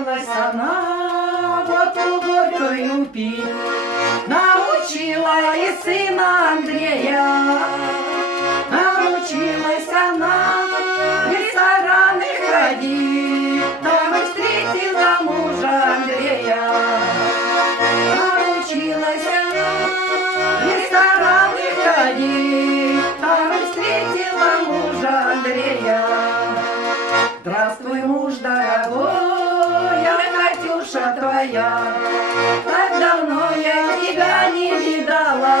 научилась она водку горькую пить, научила и сына Андрея. Научилась она в рестораны ходить, там и встретила мужа Андрея. Научилась она в рестораны ходить, там и встретила мужа Андрея. Здравствуй, муж дорогой, я Катюша твоя, так давно я тебя не видала.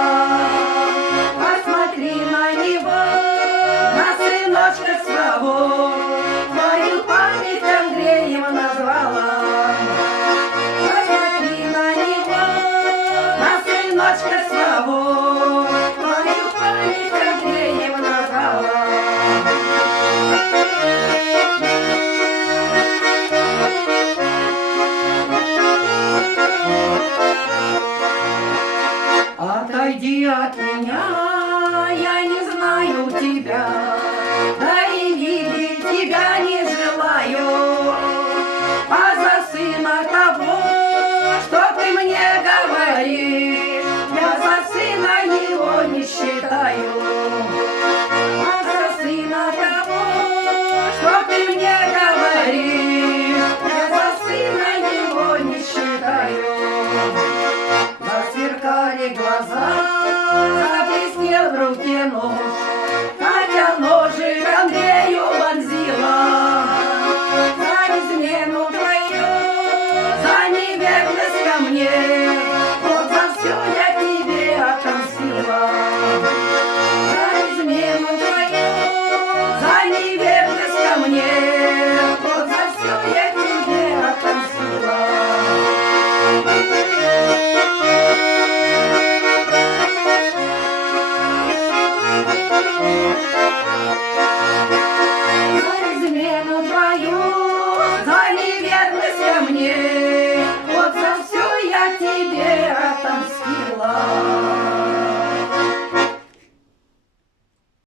Посмотри на него, на сыночка своего, твою память Андреем назвала. Посмотри на него, на сыночка своего, твою память Андреем назвала. Отойди от меня, я не знаю тебя, да и видеть тебя не желаю. А за сына того, что ты мне говоришь, я за сына его не считаю. А за сына того, что ты мне говоришь, я за сына его не считаю. Засверкали глаза, заблестел в руке нож, хотя ножик Андрею вонзила. За измену твою, за неверность ко мне,